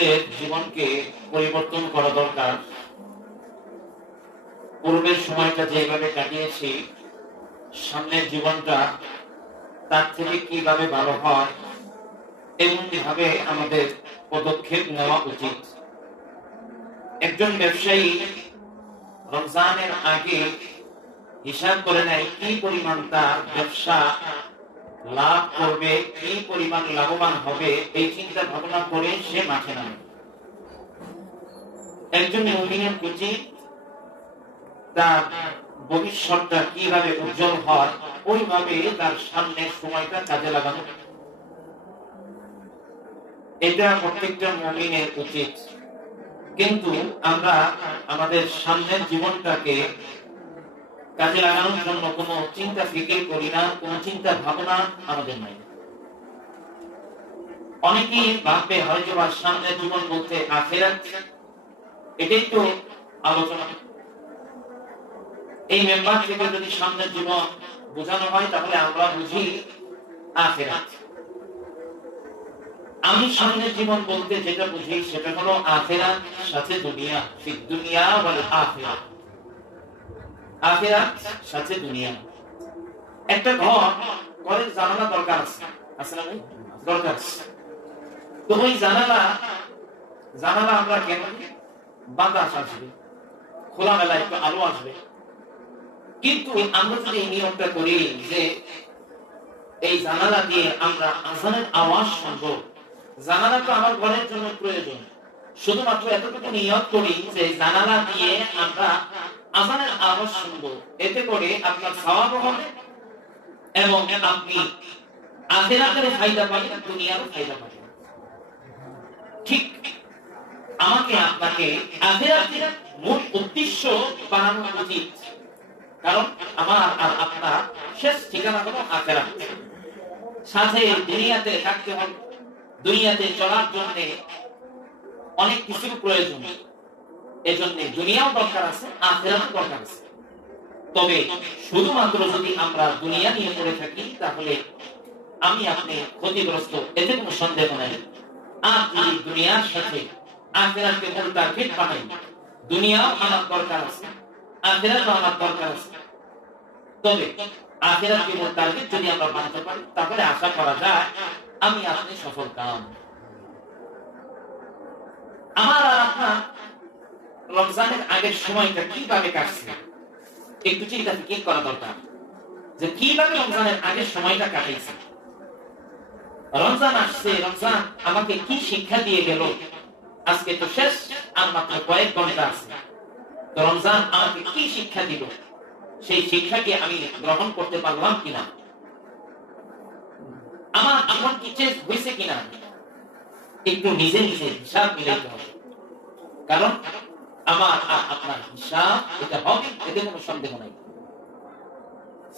আমাদের জীবনকে পরিবর্তন করা দরকার। পূর্বের সময়টা যেভাবে কাটিয়েছি, সামনের জীবনটা তার থেকে কিভাবে ভালো হয় এমনি ভাবে আমাদের পদক্ষেপ নেওয়া উচিত। একজন ব্যবসায়ী রমজানের আগে হিসাব করে নেয় কি পরিমাণ তার ব্যবসা লাভ করবে, কি পরিমাণ লাভবান হবে, এই চিন্তা ভাবনা করে সে মাঠে নামে। একজন মুমিনের উচিত তার ভবিষ্যৎটা কিভাবে উজ্জ্বল হয় ওইভাবে তার সামনের সময়টা কাজে লাগানো, এটা প্রত্যেকটা মুমিনের উচিত। কিন্তু আমরা আমাদের সামনের জীবনটাকে কাজে লাগানোর জন্য কোনো চিন্তা ফিকির করি না, কোনো চিন্তা ভাবনা আমাদের নাই। অনেকেই ভাববে হয়তো বা সামনের জীবন বলতে আখিরাত, এটাই তো আলোচনা। এই মেম্বার থেকে যদি সামনের জীবন বোঝানো হয় তাহলে আমরা বুঝি আখিরাত। আমি সামনের জীবন বলতে যেটা বুঝি সেটা হলো আখিরাত সাথে দুনিয়া, ফিদ দুনিয়া ওয়াল আখিরাত। আখিরাত সাথে দুনিয়া। একটা ঘরের জানালা দরকার আছে, আছে না ভাই? দরকার আছে। তো ওই জানালা আমরা কেন বাতাস আসবে, খোলামেলা একটু আলো আসবে। কিন্তু আমরা যদি এই নিয়মটা করি যে এই জানালা দিয়ে আমরা আজানের আওয়াজ শুনবো, জানালা তো আমার ঘরের জন্য প্রয়োজন, শুধুমাত্র এতটুকু নিয়ত করি যে জানালা দিয়ে আমরা আজানের আওয়াজ শুনবো, এতে করে আপনার সওয়াব হবে এবং আপনি আখিরাতেরও ফায়দা পাবেন, দুনিয়ারও ফায়দা পাবেন। ঠিক আমাকে আপনাকে আখিরাতের মূল উদ্দেশ্য বানানো উচিত, কারণ আমার আর আপনার শেষ ঠিকানা হলো আখিরাত। সাথে দুনিয়াতে থাকতে হবে, দুনিয়াতে চলার জন্য অনেক কিছুর প্রয়োজন, এজন্য দুনিয়াও দরকার আছে, আখিরাতও দরকার আছে। তবে শুধুমাত্র যদি আমরা দুনিয়া নিয়ে পড়ে থাকি তাহলে আমি আপনি ক্ষতিগ্রস্ত, এতে কোনো সন্দেহ নাই। আর যদি দুনিয়ার সাথে আখিরাতকে মূল টার্গেট বানাই, দুনিয়াও আমার দরকার আছে, আখিরাতও আমার দরকার আছে, তবে আখিরাতকে মূল টার্গেট যদি আমরা বানাতে পারি তাহলে আশা করা যায় আমি আপনি সফল কাম। আমার আর আপনার রমজানের আগের সময়টা কিভাবে কাটছে একটু চিন্তা ফিকির করা দরকার, যে কিভাবে রমজানের আগের সময়টা কাটাইছে। রমজান আসছে, রমজান আমাকে কি শিক্ষা দিয়ে গেল, আজকে তো শেষ, আর মাত্র কয়েক ঘন্টা আছে। তো রমজান আমাকে কি শিক্ষা দিল, সেই শিক্ষাকে আমি গ্রহণ করতে পারলাম কিনা, আমার জীবন কি চেঞ্জ হয়েছে কিনা, একটু নিজে নিজে হিসাব মিলাইতে হবে। কারণ আমার আর আপনার হিসাব এটা হবে, এতে কোনো সন্দেহ নাই।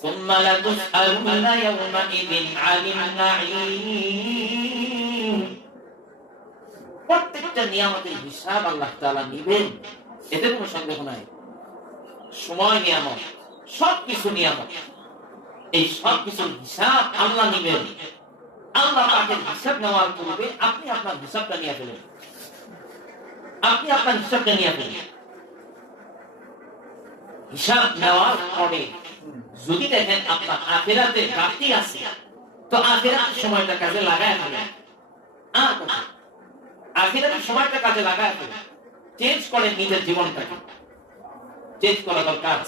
ثم لتسألن يومئذ عن النعيم। প্রত্যেকটা নিয়ামতের হিসাব আল্লাহ তাআলা নেবেন, এতে কোনো সন্দেহ নাই। সময় নিয়ামত, সবকিছু নিয়ামত, এই সবকিছুর হিসাব আল্লাহ নেবেন। আল্লাহ পাকের হিসাব নেওয়ার পূর্বে আপনি আপনার হিসাবটা নিয়ে ফেলেন, আপনি আপনার হিসাবটা নিয়ে ফেলেন। হিসাব নেওয়ার পরে যদি দেখেন আপনার আখিরাতে ঘাটতি আছে, তো আখিরাতের সময়টা কাজে লাগায় ফেলেন। আর কথা, আখিরাতের সময়টা কাজে লাগায় ফেলেন, চেঞ্জ করেন নিজের জীবনটাকে। চেঞ্জ করা দরকার,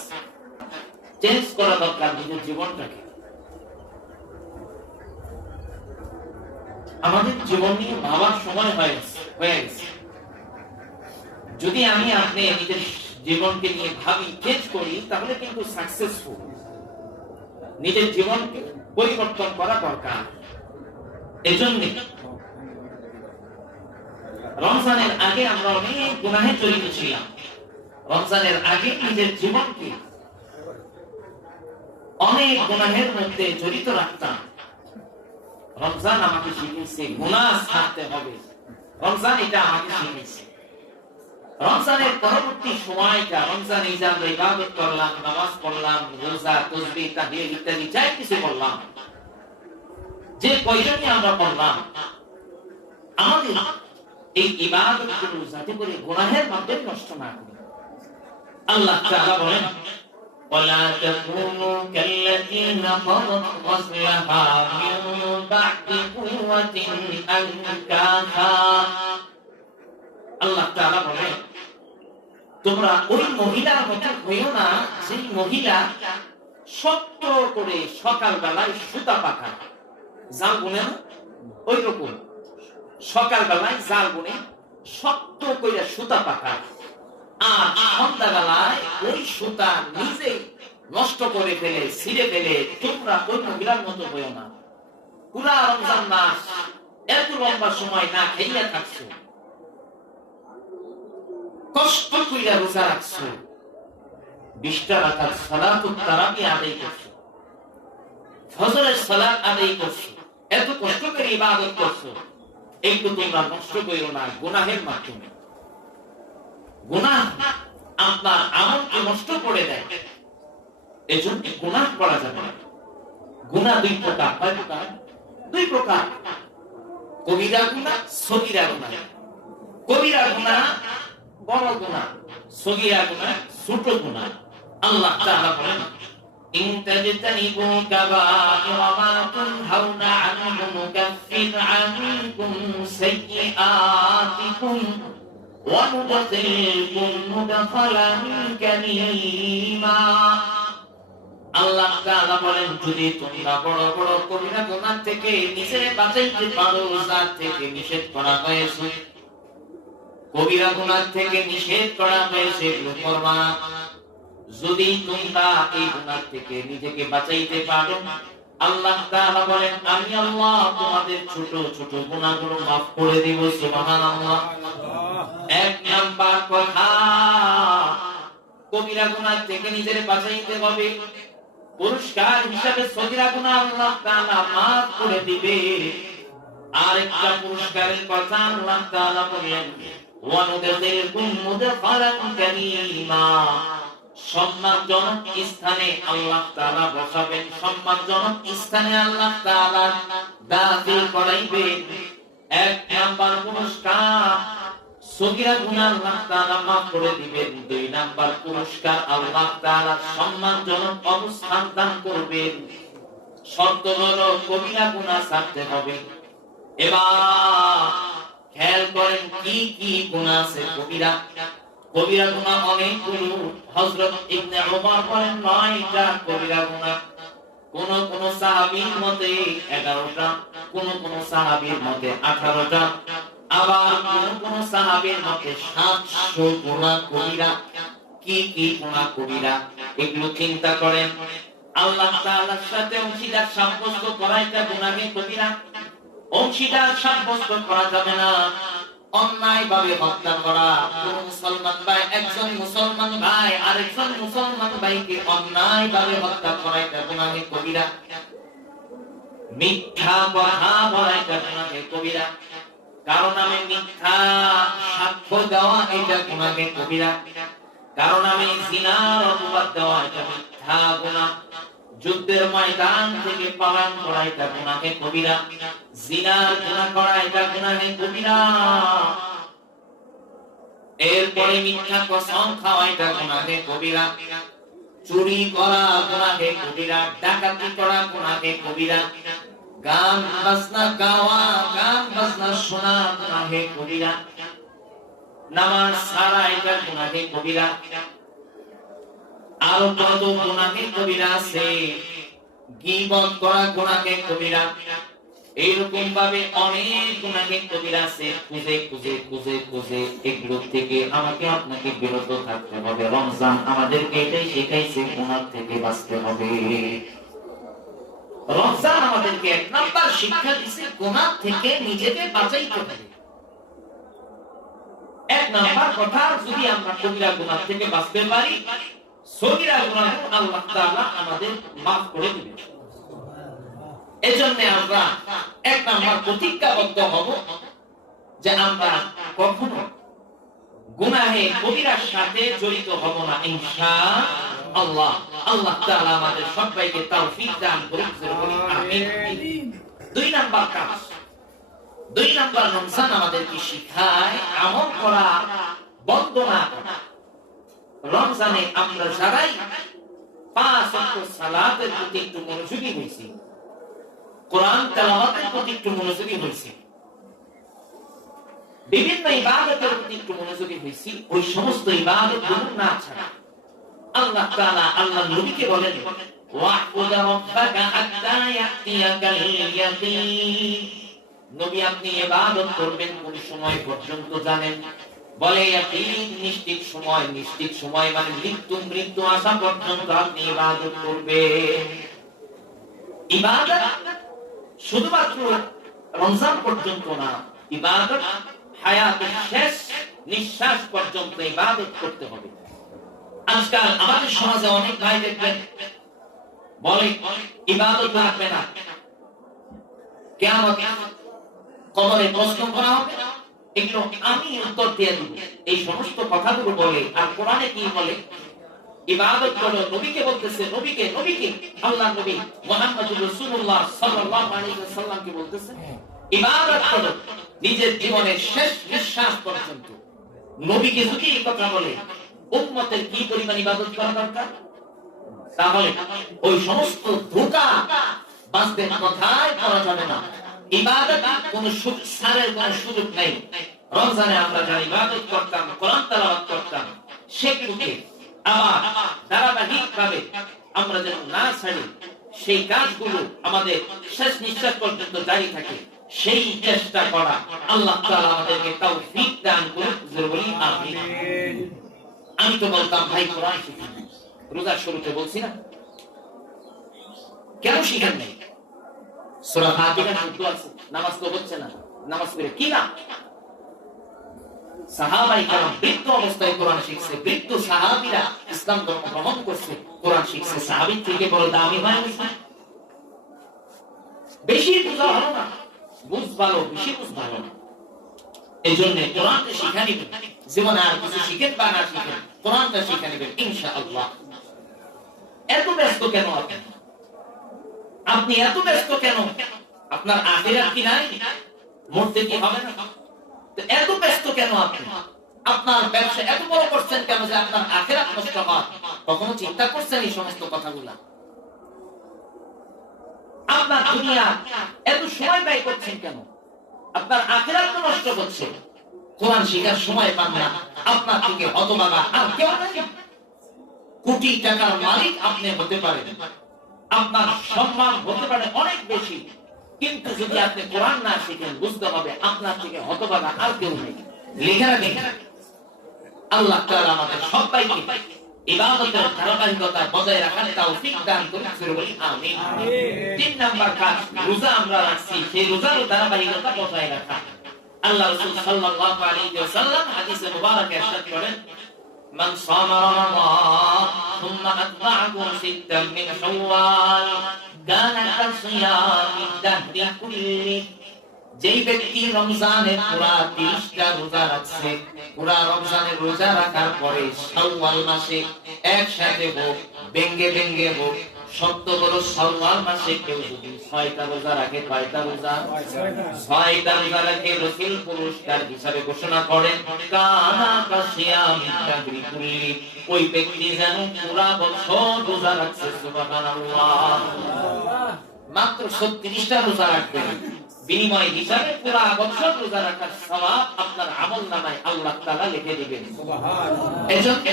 চেঞ্জ করা দরকার নিজের জীবনটাকে। আমাদের জীবন নিয়ে ভাবার সময় হয়ে গেছে। যদি আমি আপনি নিজের জীবনকে নিয়ে ভাবি, চেঞ্জ করি, তাহলে কিন্তু সাকসেসফুল। নিজের জীবনকে পরিবর্তন করা দরকার। এজন্য রমজানের আগে আমরা অনেক গুনাহে জড়িত ছিলাম। রমজানের আগে নিজের জীবনকে অনেক গুনাহের মধ্যে জড়িত রাখতাম। রমজান আমাকে শিখিয়েছে গুনাহ ছাড়তে হবে, রমজান এটা আমাকে শিখিয়েছে। রমজানের পরবর্তী সময়টা, রমজানে যে আমরা ইবাদত করলাম, নামাজ পড়লাম, রোজা, তাসবিহ, তাহলিল ইত্যাদি যা কিছু করলাম, যে কয়জনই আমরা করলাম, আমাদের এই ইবাদতগুলো যাতে করে গুনাহের মাধ্যমে নষ্ট না করে। আল্লাহ তাআলা বলেন ولا تكونوا كالذين نقضوا غزلها من بعد قوة أنكاثا। আল্লাহ তাআলা বলেন তোমরা ওই মহিলার মতো হইও না যে মহিলা শক্ত করে সকালবেলায় সুতা পাকায়, জাল বুনে না, ওই রকম সকালবেলায় জাল বুনে শক্ত করে সুতা পাকায়, আর সন্ধ্যাবেলায় ওই সুতা নিজে নষ্ট করে ফেলে ছিঁড়ে ফেলে। তোমরা ওই মহিলার মতো হইও না। পুরা রমজান মাস এত লম্বা সময় না খেয়ে থাকছো, কষ্ট কইরা রোজা রাখছো, 20টা রাকাত সালাতুত তারাবি আদায় করছো, ফজরের সালাত আদায় করছো, এত কষ্ট করে ইবাদত করছো, একটু তোমরা নষ্ট কইরো না গুনাহের মাধ্যমে। গুনাহ আপনার আমলকে নষ্ট করে দেয়, এজন্য গুনাহ করা যাবে না। গুনাহ দুই প্রকার, কয় প্রকার? দুই প্রকার, কবিরা গুনাহ, সগীরা গুনাহ। কবিরা গুনাহ বড় গুনাহ, সগীরা গুনাহ ছোট গুনাহ। আল্লাহ তাআলা বলেন ইন তাজতানিবু কাবাইরা মা তুনহাউনা আনহু নুকাফির আনকুম সাইয়্যাতিকুম ওয়া নুদখিলকুম মুদখালান কারীমা। আল্লাহ তাআলা বলেন যদি তোমরা বড় বড় কবিরা গুনাহ থেকে নিজেকে বাঁচাইতে পারো, যার থেকে নিষেধ করা হয়েছে, কবিরা গুনাহ থেকে নিষেধ করা হয়েছে এগুলো করবা না। যদি তোমরা এই গুনাহ থেকে নিজেকে বাঁচাইতে পারো, আল্লাহ তাআলা বলেন আমি আল্লাহ তোমাদের ছোট ছোট গুনাহগুলো মাফ করে দেব। সুবহানাল্লাহ। এক নাম্বার কথা, কবিরা গুনাহ থেকে নিজেকে বাঁচাইতে হবে। পুরস্কার হিসাবে সগীরা গুনাহ আল্লাহ তাআলা মাফ করে দিবে। আরেকটা পুরস্কারের কথা আল্লাহ তাআলা বলেন ওয়া নুদখিলকুম মুদখালান কারীমা। সম্মানজনক স্থানে আল্লাহ তাআলা বসাবেন, সম্মানজনক স্থানে আল্লাহ তাআলা দাখিল করাইবেন। এক নাম্বার পুরস্কার সগীরা গুনাহ আল্লাহ তাআলা মাফ করে দিবেন। দুই নাম্বার পুরস্কার আল্লাহ তাআলা সম্মানজনক অবস্থান দান করবেন। শর্ত হলো কবিরা গুনাহ ছাড়তে হবে। এবার খেয়াল করেন কি কি গুনাহ আছে কবিরা। কবিরা গুনাহ অনেকগুলো। হযরত ইবনে উমর বলেন 9টা কবিরা গুনাহ। কোন কোন সাহাবীর মতে 11টা, কোন কোন সাহাবীর মতে 18টা, আবার কোন কোন সাহাবীর মতে 700 গুনাহ কবিরা। কি কি গুনাহ কবিরা এগুলো চিন্তা করেন। আল্লাহ তাআলার সাথে অংশীদার সাব্যস্ত করা এটা গুনাহে কবিরা। অংশীদার সাব্যস্ত করা যাবে না। অন্যায় ভাবে হত্যা করা, কোন মুসলমান ভাই একজন মুসলমান ভাই আরেকজন মুসলমান ভাইকে অন্যায় ভাবে হত্যা করা এটা গুনাহে কবিরা। মিথ্যা কথা বলা এটা গুনাহে কবিরা। কারণ আমি মিথ্যা সাক্ষ্য দেওয়া এটা গুনাহে কবিরা। কারণ আমি জিনার অপবাদ দেওয়া এটা মিথ্যা গুনাহ। যুদ্ধের ময়দান থেকে পালান করা এটা গুনাহে কবিরা। জিনার গুনাহ করা এটা গুনাহে কবিরা। এরপরে মিথ্যা কসম খাওয়া এটা গুনাহে কবিরা। চুরি করা গুনাহে কবিরা। ডাকাতি করা গুনাহে কবিরা। গান বাজনা গাওয়া, গান বাজনা শোনা গুনাহে কবিরা। নামাজ ছাড়া এটা গুনাহে কবিরা। আরো কত গুনাহে কবিরা আছে। গীবত করা গুনাহে কবিরা। এইরকম ভাবে অনেক গুনাহে কবিরা আছে। খুঁজে খুঁজে খুঁজে খুঁজে এগুলো থেকে আমাকে আপনাকে বিরত থাকতে হবে। রমজান আমাদেরকে এটাই শেখাইছে, গুনাহ থেকে বাঁচতে হবে। রমজান আমাদেরকে এক নাম্বার শিক্ষা দিচ্ছে গুনাহ থেকে নিজেকে বাঁচাইতে হবে। এক নাম্বার কথা, যদি আমরা কবিরা গুনাহ থেকে বাঁচতে পারি, সগীরা গুনাহ আল্লাহ তাআলা আমাদের মাফ করে দিবেন। এজন্য আমরা এক নাম্বার প্রতিজ্ঞাবদ্ধ হব যে আমরা কখনো গুনাহে কবিরার সাথে জড়িত হব না ইনশাআল্লাহ। আল্লাহ তাআলা আমাদের সবাইকে তৌফিক দান করুন। আমিন। দুই নাম্বার কাজ, দুই নাম্বার, রমজান আমাদেরকে শিখায় আমল করা বন্ধ না করা। রমজানে আমরা যারাই 5 ওয়াক্ত সালাতের প্রতি একটু মনোযোগী হয়েছি, কোরআন তেলাওয়াতের প্রতি একটু মনোযোগী হয়েছি, বিভিন্ন ইবাদতের প্রতি একটু মনোযোগী হয়েছি, ওই সমস্ত ইবাদতগুলো না ছাড়া আল্লাহ তাআলা আল্লাহ নবীকে বলেন, ওয়া'বুদ রাব্বাকা হাত্তা ইয়াতিয়াকাল ইয়াকিন। নবী আপনি ইবাদত করবেন কোন সময় পর্যন্ত জানেন? বলে ইয়াকিন, নিশ্চিত সময়। নিশ্চিত সময় মানে মৃত্যু আসা পর্যন্ত আপনি ইবাদত করবেন। ইবাদত শুধুমাত্র রমজান পর্যন্ত না, ইবাদত হায়াতের শেষ নিঃশ্বাস পর্যন্ত ইবাদত করতে হবে। আজকাল আমাদের সমাজে অনেক ভাই দেখবেন বলে ইবাদত লাগবে না, কিয়ামত কবরে প্রশ্ন করা হবে, এগুলো আমি উত্তর দিয়ে দিব, এই সমস্ত কথাগুলো বলে। আর কোরআনে কি বলে? ইবাদত করো, নবীকে বলতেছে, নবীকে আল্লাহ নবী মুহাম্মদুর রাসূলুল্লাহ সাল্লাল্লাহু আলাইহি ওয়াসাল্লামকে বলতেছে ইবাদত করো নিজের জীবনের শেষ নিঃশ্বাস পর্যন্ত। নবীকে যদি এই কথা বলে, উম্মতের কি পরিমাণ ইবাদত করা দরকার? তাহলে ওই সমস্ত ধোঁকা বাসদের কথাই করা যাবে না। ইবাদত কোন সারের কোন সুযোগ নাই। রমজানে আমরা যারা ইবাদত করতাম, কোরআন তেলাওয়াত করতাম, সেগুলোকে আবার ধারাবাহিকভাবে আমরা যেন না ছাড়ি, সেই কাজগুলো আমাদের শেষ নিঃশ্বাস পর্যন্ত জারি থাকে, সেই চেষ্টা করা আল্লাহ তাআলা আমাদেরকে তৌফিক দান করুন। বলি আমিন। আমি তো বলতাম ভাই কোরআন শিখুন, রোজার শুরুতে বলছি না, কেন শিখেন নাই? সূরা ফাতিহা শুদ্ধ আছে, নামাজ তো হচ্ছে না, নামাজ পড়ে কি না? সাহাবায়ে কেরাম বৃদ্ধ অবস্থায় কোরআন শিখছে, বৃদ্ধ সাহাবীরা ইসলাম ধর্ম গ্রহণ করছে, কোরআন শিখছে, সাহাবী থেকে বড় দামি হয় না। বেশি বুঝা হলো না, বুঝ ভালো, বেশি বুঝ ভালো না। এইজন্য কোরআনটা শিখা নিবেন, জীবনে আর কিছু শিখেন বা না শিখেন, কোরআনটা শিখা নিবেন ইনশাআল্লাহ। এত ব্যস্ত কেন আপনি? আপনি এত ব্যস্ত কেন? আপনার আখিরাত কি নাই? মরতে কি হবে না? তো এত ব্যস্ত কেন আপনি? আপনার ব্যবসা এত বড় করছেন কেন যে আপনার আখিরাত নষ্ট হয়? কখনো চিন্তা করছেন এই সমস্ত কথাগুলো? আপনার দুনিয়া এত সময় ব্যয় করছেন কেন? আপনার আখিরাত তো নষ্ট হচ্ছে। কোরআন শিখার সময় পান না, আপনার থেকে হতভাগা আর কেউ নাই। কোটি টাকার মালিক আপনি হতে পারেন, আপনার সম্মান হতে পারে অনেক বেশি, কিন্তু যদি আপনি কোরআন না শিখেন, বুঝতে হবে আপনার থেকে হতভাগা আর কেউ নেই। লেখারা লেখা আল্লাহ তাআলা আমাদের সবাইকে ইবাদতের ধারাবাহিকতা বজায় রাখার তৌফিক দান করুন। বলি আমিন। 3 নাম্বার কাজ, রোজা আমরা রাখছি, সেই রোজার ধারাবাহিকতা বজায় রাখা। আল্লাহ রাসূল সাল্লাল্লাহু আলাইহি ওয়াসাল্লাম হাদিসে মুবারাকে ইরশাদ করেন, মান সামা রমাদান থুম্মা আতবা'াহু সিত্তান মিন শাওয়াল কানা কাসিয়ামিদ দাহরি কুল্লি। যেই ব্যক্তি রমজানের পুরা 30টা রোজা রাখছে, পুরা রমজানের রোজা রাখার পরে শাওয়াল মাসে একসাথে হোক, বেঙ্গে হোক, সত্য বড় শাওয়াল মাসে কেউ যদি 6টা রোজা রাখে, 6টা রোজা 6টা রোজা রাখে, রাসূল পুরস্কার হিসাবে ঘোষণা করেন, কানা কাসিয়ামিদ দাহরি কুল্লি। ওই ব্যক্তি যেন পুরা বছর রোজা রাখছে। সুবহানাল্লাহ। মাত্র 36টা রোজা রাখবেন, বিনিময় হিসাবে পুরা বছর রোজা রাখার সওয়াব আপনার আমলনামায় আল্লাহ তাআলা লিখে দিবেন। সুবহানাল্লাহ। এজন্য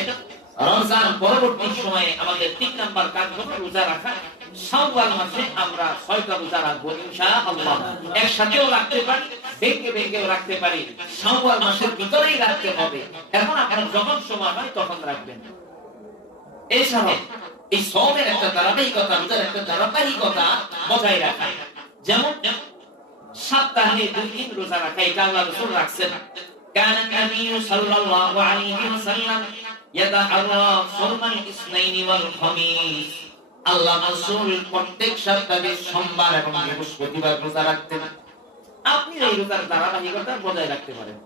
রমজান পরবর্তী সময়ে আমাদের 3 নাম্বার কাজ হলো রোজা রাখা। শাওয়াল মাসে আমরা 6টা রোজা রাখবো ইনশাআল্লাহ। একসাথেও রাখতে পারি, বেঙ্গেও রাখতে পারি, শাওয়াল মাসের ভিতরেই রাখতে হবে। এখন আপনার যখন সময় হয় তখন রাখবেন। এছাড়া এই সওমের একটা ধারাবাহিকতা, রোজার একটা ধারাবাহিকতা বজায় রাখা, যেমন সপ্তাহে 2 দিন রোজা রাখা, এটা আল্লাহ রাসূল রাখছেন। কানা নবী সাল্লাল্লাহু আলাইহি ওয়াসাল্লাম ইয়াতাহাররা সাওমাল ইসনাইনি ওয়াল খামিস। আল্লাহ রাসূল প্রত্যেক সপ্তাহে সোমবার এবং বৃহস্পতিবার রোজা রাখতেন। আপনি এই রোজার ধারাবাহিকতা বজায় রাখতে পারেন,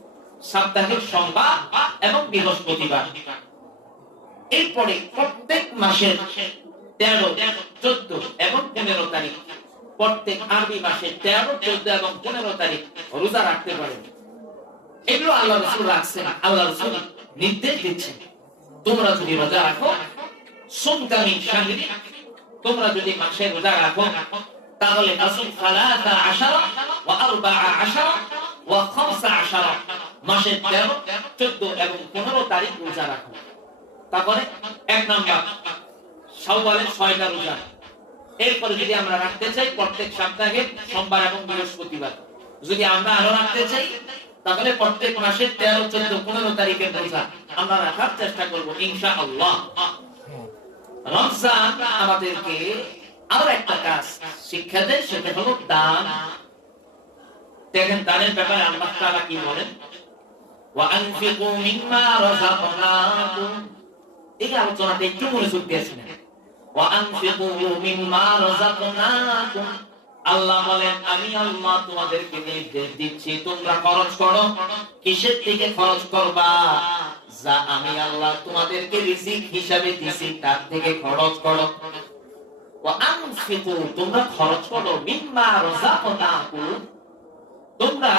সপ্তাহে সোমবার এবং বৃহস্পতিবার। এরপরে প্রত্যেক মাসের 13, 14 এবং 15 তারিখ প্রত্যেক আরবি মাসে 13, 14 এবং 15 তারিখ রোজা রাখতে পারেন। এগুলো আল্লাহ রাসূল রাখছেন, আল্লাহ রাসূল নির্দেশ দিচ্ছেন তোমরা যদি রোজা রাখো, সুমতা মিন শাহরি, তোমরা যদি মাসে রোজা রাখো তাহলে আসুম 13 ওয়া 14 ওয়া 15 মাসে 13, 14 এবং 15 তারিখ রোজা রাখো। তারপরে 1 নাম্বার শাওয়ালের 6টা রোজা। এরপরে যদি আমরা রাখতে চাই প্রত্যেক সপ্তাহে সোমবার এবং বৃহস্পতিবার, যদি আমরা আরো রাখতে চাই তাহলে প্রত্যেক মাসের 13, 14, 15 তারিখের রোজা আমরা রাখার চেষ্টা করব ইনশাআল্লাহ। রমজান আমাদেরকে আরো একটা কাজ শিক্ষা দেয়, সেটা হলো দান। দেখেন দানের ব্যাপারে আল্লাহ তাআলা কি বলেন, ওয়া আনফিকু মিম্মা রাযাকনাকুম। এই আলোচনাটা একটু মনোযোগ দিয়ে শুনেন। ওয়া আনফিকু মিম্মা রাযাকনাকুম, আল্লাহ বলেন আমি আল্লাহ তোমাদেরকে নির্দেশ দিচ্ছি তোমরা খরচ করো। কিসের থেকে খরচ করবা? যা আমি আল্লাহ তোমাদেরকে রিজিক হিসাবে দিয়েছি তার থেকে খরচ করো। ওয়া আনফিকু, তোমরা খরচ করো, মিম্মা রাযাকনাকুম, তোমরা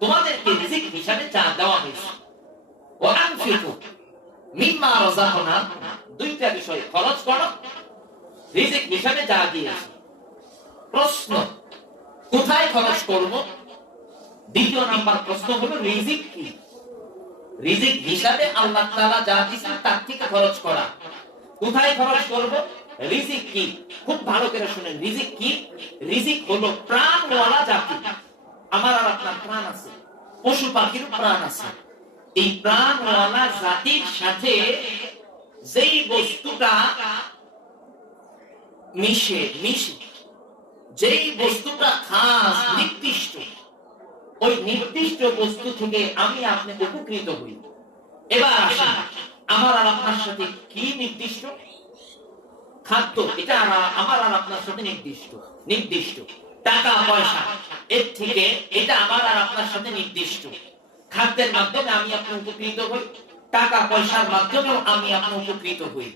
তোমাদেরকে রিজিক হিসাবে যা দেওয়া হয়েছে। ওয়া আনফিকু মিম্মা রাযাকনাকুম, দুইটা বিষয়, খরচ করো, রিজিক হিসাবে যা দিয়েছে। প্রশ্ন, কোথায় খরচ করব? দ্বিতীয় নাম্বার প্রশ্ন হলো রিজিক কি? রিজিক হিসাবে আল্লাহ তাআলা যা দিয়েছেন তার থেকে খরচ করা। কোথায় খরচ করব? রিজিক কি? খুব ভালো করে শুনেন, রিজিক কি? রিজিক হলো প্রাণওয়ালা জাতি। আমার আর আপনার প্রাণ আছে, পশু পাখির প্রাণ আছে। এই প্রাণওয়ালা জাতির সাথে যেই বস্তুটা মিশে যেই বস্তুটা খাস নির্দিষ্ট, ওই নির্দিষ্ট বস্তু থেকে আমি আপনি উপকৃত হই। এবার আসেন, আমার আর আপনার সাথে কি নির্দিষ্ট? খাদ্য, এটা আমার আর আপনার সাথে নির্দিষ্ট। টাকা পয়সা, এর থেকে এটা আমার আর আপনার সাথে নির্দিষ্ট। খাদ্যের মাধ্যমে আমি আপনি উপকৃত হই, টাকা পয়সার মাধ্যমেও আমি আপনি উপকৃত হই।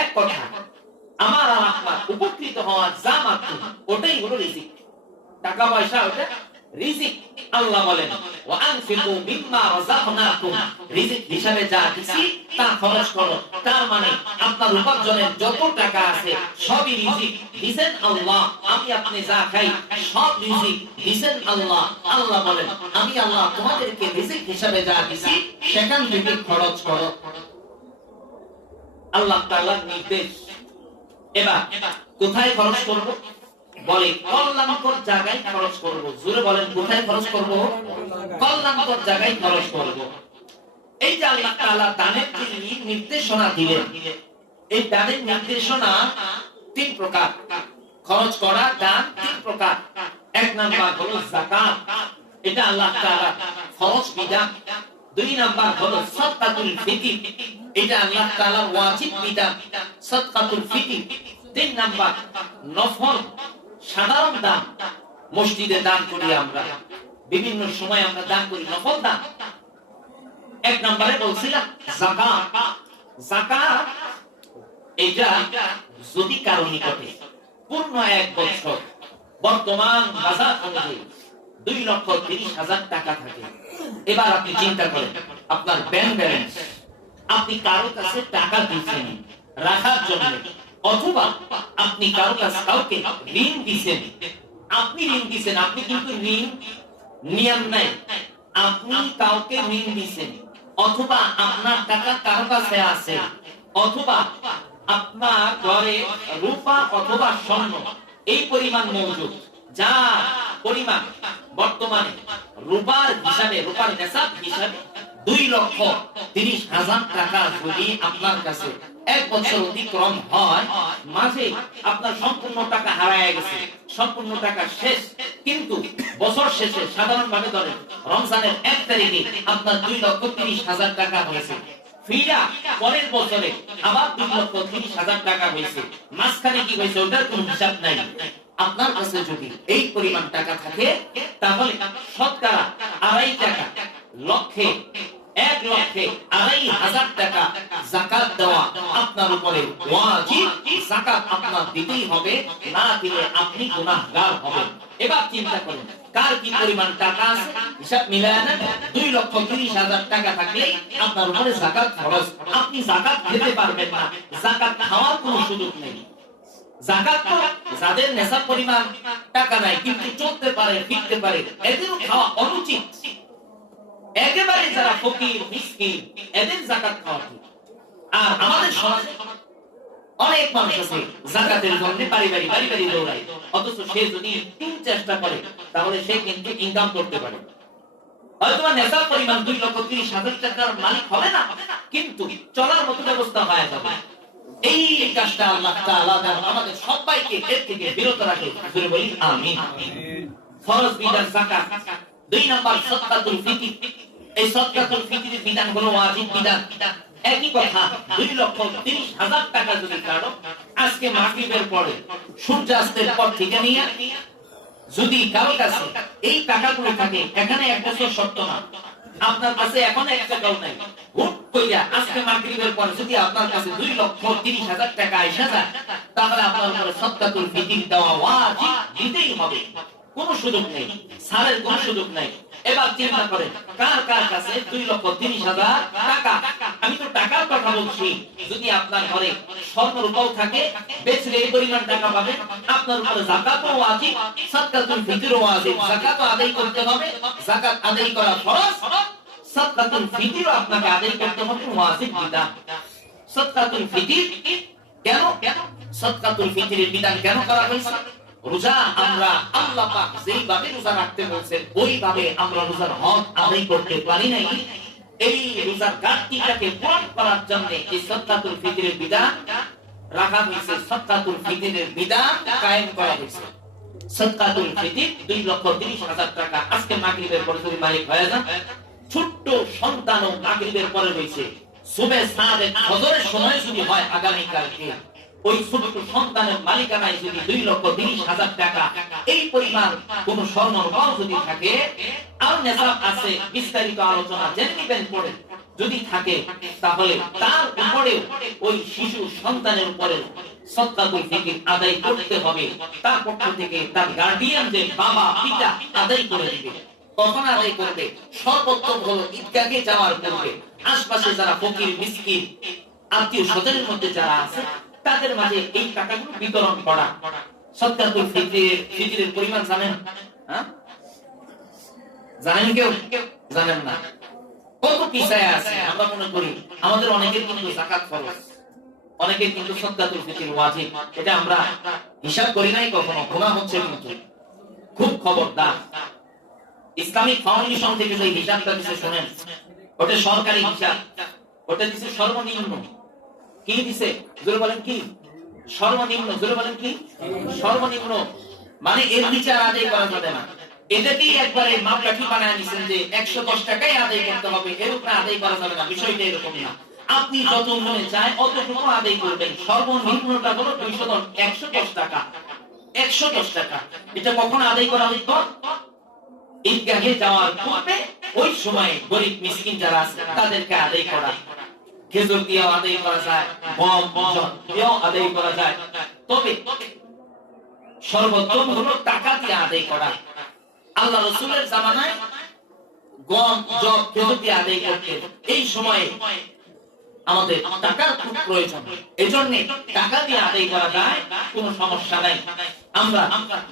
এক কথা, আমার আর আপনার উপকৃত হওয়ার যা মাধ্যম ওটাই হলো রিজিক। টাকা পয়সা ওটা রিজিক। আল্লাহ বলেন ওয়া আনফিকু মিম্মা রাযাকনাকুম, রিজিক হিসাবে যা দিছি তা খরচ করো। তার মানে আপনার উপার্জনের যত টাকা আছে সবই রিজিক দিবেন আল্লাহ। আমি আপনি যা খাই সব রিজিক দিবেন আল্লাহ। আল্লাহ বলেন আমি আল্লাহ তোমাদেরকে রিজিক হিসাবে যা দিছি সেখান থেকে খরচ করো। আল্লাহ তাআলার নির্দেশ। এবার কোথায় খরচ করব? বলে কল্যাণকর জায়গায় খরচ করব। জোরে বলেন, কোথায় খরচ করব? কল্যাণকর জায়গায় খরচ করব। এই যে আল্লাহ তাআলা দানের যে নির্দেশনা দিলেন, এই দানের নির্দেশনা 3 প্রকার। খরচ করা দান 3 প্রকার। 1 নাম্বার হলো যাকাত, এটা আল্লাহ তাআলা ফরজ বিধান। 2 নাম্বার হলো সাদকাতুল ফিতর, এটা আল্লাহ তাআলার ওয়াজিব বিধান, সাদকাতুল ফিতর। 3 নাম্বার নফল সাধারণ দান, মসজিদে দান করি আমরা, বিভিন্ন সময় আমরা দান করি নফল দান। 1 নম্বরে বলছিলাম যাকাত। যাকাত এটা যদি কারো নিকটে পূর্ণ 1 বছর বর্তমান বাজার অনুযায়ী 2,30,000 টাকা থাকে। এবার আপনি চিন্তা করেন, আপনার ব্যাংক ব্যালেন্স, আপনি কারো কাছে টাকা দিয়েছেন রাখার জন্য, অথবা আপনি কারো কাছে কাউকে ঋণ দিয়েছেন। আপনি ঋণ দিয়েছেন, আপনি কিন্তু ঋণ নিয়ম নাই, আপনি কাউকে ঋণ দিয়েছেন, অথবা আপনার টাকা কারো কাছে আছে, অথবা আপনার ঘরে রূপা অথবা স্বর্ণ এই পরিমাণ মজুদ, যা পরিমাণ বর্তমানে রূপার হিসাবে, রূপার নেশাব হিসাবে 2,30,000 টাকা যদি আপনার কাছে 1 বছর অতিক্রম হয়, মাঝে আপনার সম্পূর্ণ টাকা হারায় গেছে, সম্পূর্ণ টাকা শেষ, কিন্তু বছর শেষে সাধারণভাবে ধরেন রমজানের 1 তারিখে আপনার 2,30,000 টাকা হয়েছে, ফিরা পরের বছরে আবার 2,30,000 টাকা হয়েছে, মাঝখানে কি হয়েছে ওটার কোনো হিসাব নাই। আপনার কাছে যদি এই পরিমাণ টাকা থাকে তাহলে শতকরা 2.5 টাকা লক্ষে 1 1,02,000 টাকা যাকাত দেওয়া আপনার উপরে ওয়াজিব। যাকাত আপনার দিতেই হবে, না দিলে আপনি গুনাহগার হবেন। এবার চিন্তা করুন কার কি পরিমাণ টাকা আছে, হিসাব মিলায় নেন। 2,30,000 টাকা থাকলে আপনার উপরে যাকাত ফরজ। আপনি যাকাত খেতে পারবেন না, যাকাত খাওয়ার কোনো সুযোগ নেই। যাকাত তো যাদের নেশাব পরিমাণ টাকা নাই কিন্তু চলতে পারে ফিরতে পারে, এদেরও খাওয়া অনুচিত। একেবারে যারা ফকির মিসকিন এদের যাকাত খাওয়া ঠিক। আর আমাদের সমাজে অনেক মানুষ আছে যাকাতের জন্য বাড়ি বাড়ি দৌড়ায়, অথচ সে যদি একটু চেষ্টা করে তাহলে সে কিন্তু ইনকাম করতে পারে। হয়তো নেশাব পরিমাণ 2,30,000 টাকার মালিক হবে না, কিন্তু চলার মতো ব্যবস্থা হয়ে যাবে। এই কাজটা আল্লাহ তাআলা আমাদের সবাইকে এর থেকে বিরত রাখে। জোরে বলি আমিন। ফরজ বিধান যাকাত। 2 নাম্বার সাদকাতুল ফিতর। এই সাদকাতুল ফিতরের বিধান হলো ওয়াজিব বিধান। একই কথা 2,30,000 টাকা যদি কারো আজকে মাগরিবের পরে সূর্যাস্তের পর থেকে নিয়ে যদি কারো কাছে এই টাকাগুলো থাকে, এখানে এক বছর শর্ত না, আপনার কাছে এখন 1 টাকাও নাই, হুট কইরা আজকে মাগরিবের পরে যদি আপনার কাছে 2,30,000 টাকা এসে যায়, তাহলে আপনার উপরে সাদকাতুল ফিতর দেওয়া ওয়াজিব, দিতেই হবে। কোনো সুযোগ নেই, ছাড়ের কোনো সুযোগ নাই। এবার চিন্তা করেন কার কার কাছে 2,30,000 টাকা। আমি তো টাকার কথা বলছি, যদি আপনার ঘরে স্বর্ণ রূপাও থাকে বেচলে এই পরিমাণ টাকা পাবে। আপনার উপরে যাকাতও ওয়াজিব, সাদকাতুল ফিতরও ওয়াজিব। যাকাত আদায় করতে হবে, যাকাত আদায় করা ফরজ। সাদকাতুল ফিতরও আপনাকে আদায় করতে হবে, ওয়াজিব বিধান। সাদকাতুল ফিতর কেন, সাদকাতুল ফিতরের বিধান কেন করা হয়েছে? রোজা আমরা আল্লাহ পাক যেইভাবে রোজা রাখতে বলেছেন ওইভাবে আমরা রোজার হক আদায় করতে পারি নাই। এই রোজার ঘাটতিটাকে পূরণ করার জন্য এই সাদকাতুল ফিতরের বিধান রাখা হয়েছে, সাদকাতুল ফিতরের বিধান কায়েম করা হয়েছে। সাদকাতুল ফিতর 2,30,000 টাকা আজকে মাগরিবের পরে যদি মালিক হয়ে যান, ছোট্ট সন্তানও মাগরিবের পরে হয়েছে, সুবহে সাদেক ফজরের সময় যদি হয় আগামী কালকে, ওই ছোট্ট সন্তানের মালিকানায় যদি 2,30,000 টাকা এই পরিমাণ কোন স্বর্ণ রূপাও যদি থাকে, আর নেশাব আছে, বিস্তারিত আলোচনা জেনে নিবেন পড়ে, যদি থাকে তাহলে তার উপরে ওই শিশু সন্তানের উপরে সাদকাতুল ফিতর আদায় করতে হবে। তার পক্ষ থেকে তার গার্ডিয়ান যে বাবা পিতা আদায় করে দিবে। কখন আদায় করবে? সর্বোত্তম হলো ঈদগাহে যাওয়ার পূর্বে আশপাশে যারা ফকির মিসকিন আত্মীয় স্বজনের মধ্যে যারা আছে তাদের মাঝে এই টাকাগুলো বিতরণ করা। সাদকাতুল ফিতরের পরিমাণ জানেন? জানেন কেউ? জানেন না? কত পিছায় আছে আমরা মনে করি। আমাদের অনেকের কিন্তু যাকাত ফরজ, অনেকের কিন্তু সাদকাতুল ফিতর ওয়াজিব। এটা আমরা হিসাব করি নাই কখনো, গুনাহ হচ্ছে কিন্তু। খুব খবরদার, ইসলামিক ফাউন্ডেশন থেকে যে হিসাবটা দিছে শুনেন, ওটা সরকারি হিসাব, ওটা দিছে সর্বনিম্ন। কি দিছে? জোরে বলেন কি? সর্বনিম্ন। জোরে বলেন কি? সর্বনিম্ন মানে এর নিচে আদায় করা যাবে না। এটাকেই একবারে মাপকাঠি বানায় নিছেন যে 110 টাকাই আদায় করতে হবে, এর উপরে আদায় করা যাবে না। বিষয়টা এরকম না, আপনি যত মনে চায় অতটুকু আদায় করবেন। সর্বনিম্নটা হলো 110 টাকা। 110 টাকা এটা কখন আদায় করা হইতো? ঈদগাহে যাওয়ার পূর্বে ওই সময় গরিব মিসকিন যারা আছে তাদেরকে আদায় করা। খেজুর দিয়েও আদায় করা যায়, গম দিয়েও আদায় করা যায়, তবে সর্বোত্তম হলো টাকা দিয়ে আদায় করা। আল্লাহ রাসূলের জামানায় গম জব খেজুর দিয়ে আদায় করতেন। এই সময়ে আমাদের টাকার খুব প্রয়োজন, এজন্য টাকা দিয়ে আদায় করা যায়, কোনো সমস্যা নাই। আমরা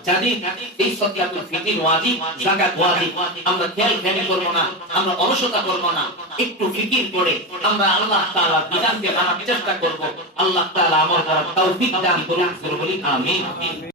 যাদের এই সাদকাতুল ফিতর ওয়াজিব, যাকাত ওয়াজিব, আমরা খেয়াল করব না, আমরা অলসতা করব না, একটু ফিকির করে আমরা আল্লাহ তাআলার বিধানকে মানার চেষ্টা করব। আল্লাহ তাআলা আমাদের তৌফিক দান করুন। বলি আমিন।